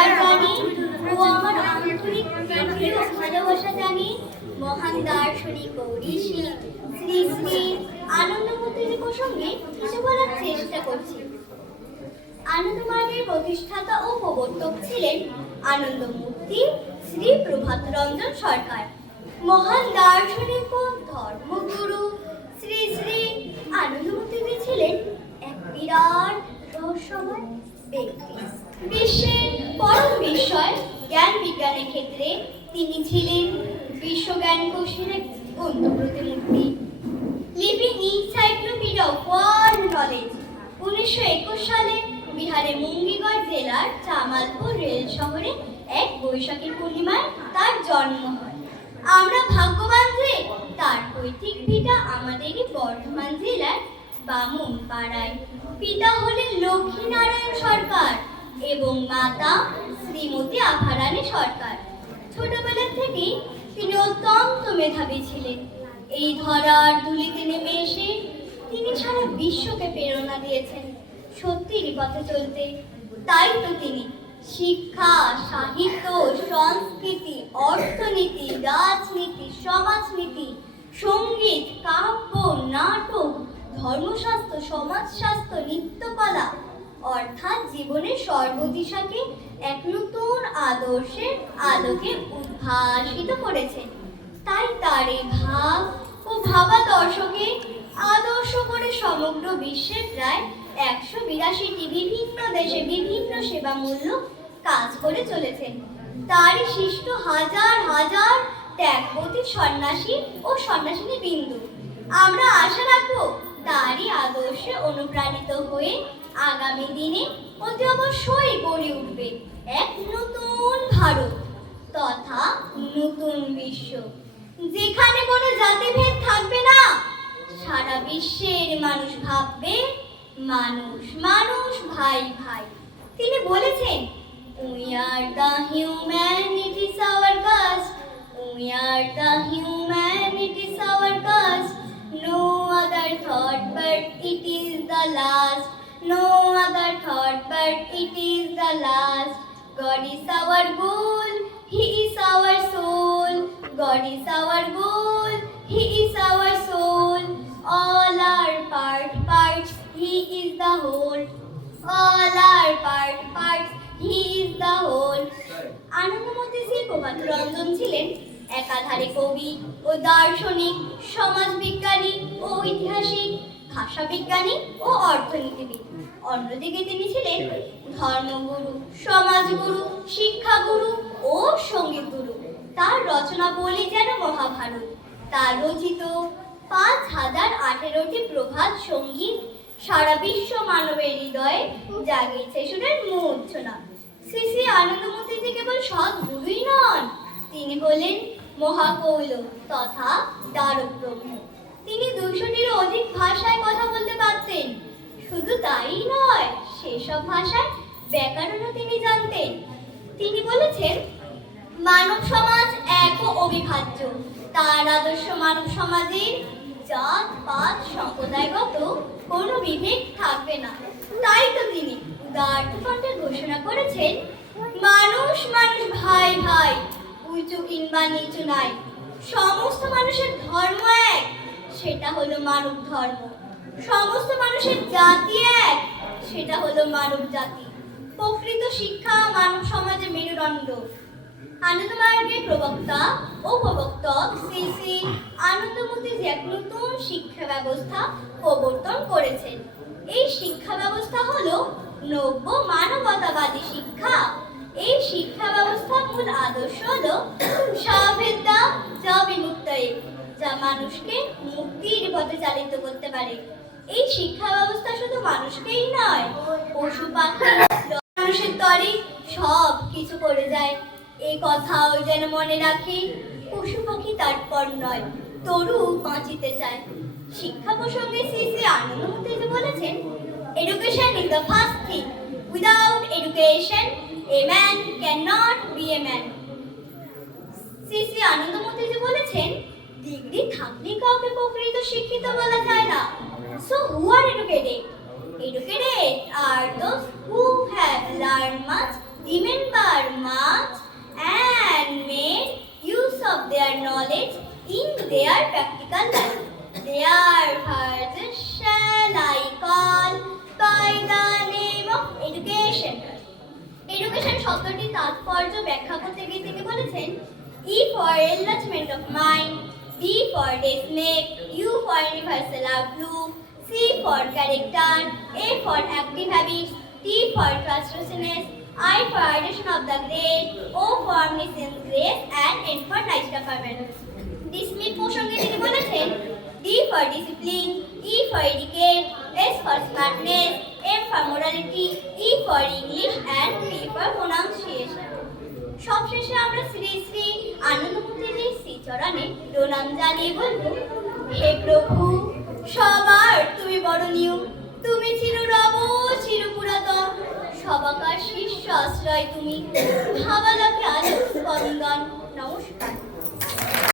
নমস্কার জানি ও আমার আন্তরিক প্রীতি ও ভালোবাসা জানি মহান দার্শনিক ও ঋষি শ্রী শ্রী আনন্দমূর্তির প্রসঙ্গে কিছু বলার চেষ্টা করছি। আনন্দমার্গের প্রতিষ্ঠাতা ও প্রবর্তক ছিলেন আনন্দমূর্তি শ্রী প্রভাত রঞ্জন সরকার। মহান দার্শনিক ও ধর্মগুরু শ্রী শ্রী আনন্দমূর্তি ছিলেন এক বিরাট রহস্যময় ব্যক্তি। বিশ্বের পরম বিস্ময় জ্ঞান বিজ্ঞানের ক্ষেত্রে তিনি ছিলেন বিশ্বজ্ঞান কোষের এক অন্ত প্রতিমূর্তি। Living encyclopedia of world knowledge. 1921 সালে বিহারের মুঙ্গিগড় জেলার জামালপুর রেল শহরে এক বৈশাখী পূর্ণিমায় তার জন্ম হয়। আমরা ভাগ্যবান যে তার পৈতৃক ভিটা আমাদেরই বর্ধমান জেলার বামুন পাড়ায়। পিতা হলেন লক্ষ্মীনারায়ণ সরকার এবং মাতা শ্রীমতী আভারানী সরকার। ছোটবেলা থেকেই তিনি অত্যন্ত মেধাবী ছিলেন। এই ধরার ধুলিতে নেমে এসে তিনি সারা বিশ্বকে প্রেরণা দিয়েছেন সত্যির পথে চলতে। তাই তো তিনি শিক্ষা, সাহিত্য, সংস্কৃতি, অর্থনীতি, রাজনীতি, সমাজনীতি, সঙ্গীত, কাব্য, নাটক, ধর্মশাস্ত্র, সমাজশাস্ত্র, নৃত্যকলা অর্থাৎ জীবনের সর্বদিশাকে এক নতুন আদর্শের আলোকে উদ্ভাসিত করেছেন। তাই তার এই ভাব ও ভাবাদর্শকে আদর্শ করে সমগ্র বিশ্বের প্রায় 182টি বিভিন্ন দেশে বিভিন্ন সেবামূলক কাজ করে চলেছেন। তারই সৃষ্ট হাজার হাজার ত্যাগপতি সন্ন্যাসী ও সন্ন্যাসিনী বিন্দু। আমরা আশা রাখবো তারই আদর্শে অনুপ্রাণিত হয়ে আগামী দিনে অতি অবশ্যই গড়ে উঠবে এক নতুন ভারত তথা নতুন বিশ্ব, যেখানে কোনো জাতিভেদ থাকবে না। সারা বিশ্বের মানুষ ভাববে মানুষ মানুষ, ভাই ভাই। তিনি বলেছেন, We are the humanity's our caste. We are the humanity's our caste. No other thought but it is the last. No other thought but it is the last. God is our goal, He is our soul. God is our goal, He is our soul. All are parts, He is the whole. All are parts, He is the whole. আনন্দমূর্তি Shri প্রভাত রঞ্জন ছিলেন একাধারে কবি ও দার্শনিক, সমাজবিজ্ঞানী ও ঐতিহাসিক, ভাষাবিজ্ঞানী ও অর্থনীতিবিদ। অন্যদিকে তিনি ছিলেন ধর্মগুরু, সমাজগুরু, শিক্ষাগুরু ও সঙ্গীতগুরু। তার রচনা বলি যেন মহাভারত। তার রচিত 5018টি প্রভাত সঙ্গীত সারা বিশ্ব মানবের হৃদয়ে জাগিয়েছে সুরের মূর্ছনা। শ্রী শ্রী আনন্দমূর্তি কেবল সদ্গুরুই নন, তিনি হলেন মহাকৌল তথা দ্বারক ব্রহ্ম। তিনি 200টিরও অধিক ভাষায় কথা বলতে পারতেন। শুধু তাই নয়, সেসব ভাষায় ব্যাকরণও তিনি জানতেন। তিনি বলেছেন, মানব সমাজ এক ও অবিভাজ্য। তার আদর্শ মানব সমাজের জাত পাত সম্প্রদায়গত কোনো বিভেদ থাকবে না। তাই তো তিনি উদারকণ্ঠে ঘোষণা করেছেন, মানুষ মানুষ, ভাই ভাই, উঁচু কিংবা নিচু নাই, সমস্ত মানুষের ধর্ম এক, সেটা হলো মানব ধর্ম। সমস্ত মানুষের জাতি এক, সেটা হলো মানব জাতি। প্রকৃত শিক্ষা মানব সমাজের মেরুদণ্ড। আনন্দমার্গের প্রবক্তা ও প্রবর্তক শ্রী শ্রী আনন্দমূর্তি এক নতুন শিক্ষা ব্যবস্থা প্রবর্তন করেছেন। এই শিক্ষা ব্যবস্থা হলো নব্য মানবতাবাদী শিক্ষা। এই শিক্ষা ব্যবস্থার মূল আদর্শ হলো সাবিদ্যা যা বিমুক্তয়ে, যা মানুষকে মুক্তির পথে চালিত করতে পারে। এই শিক্ষা ব্যবস্থা শুধু মানুষকেই নয়, পশু পাখি মানুষের তরে সব কিছু করে যায়। এই কথাও যেন মনে রাখি, পশু পাখি তারপর নয়, তরু বাঁচিতে চায়। শিক্ষা প্রসঙ্গে শ্রী শ্রী আনন্দমূর্তি বলেছেন, education is the first thing. Without education a man can not be a man. Shri Shri Anandamurti বলেছেন, ডিগ্রি থাকলে কাউকে প্রকৃত শিক্ষিত বলা যায় না। So who are educated? Educated are those who have learned much remember much and made use of their knowledge in their practical life. Therefore, shall I call by the name of education. Education শব্দটির তাৎপর্য ব্যাখ্যা করতে গিয়ে তিনি বলেছেন, E for enlargement of mind, D for desmic, U for universal outlook, C for character, A for active habits, T for translations, I for ideation of the great, O for missions grace and N for nice performance. Dismic প্রসঙ্গে তিনি বলেছেন, D for discipline, E for educate, S for smartness, M for morality, E for English and P for pronunciation. সবশেষে আমরা শ্রী শ্রী আনন্দমূর্তির শ্রী চরণে প্রণাম জানিয়ে বলব, হে প্রভু, সবার তুমি বরণীয়, তুমি চিররব চির পুরাতন, সবাকার শীর্ষ আশ্রয় তুমি, ভাবালাকে আলো স্পন্দন। নমস্কার।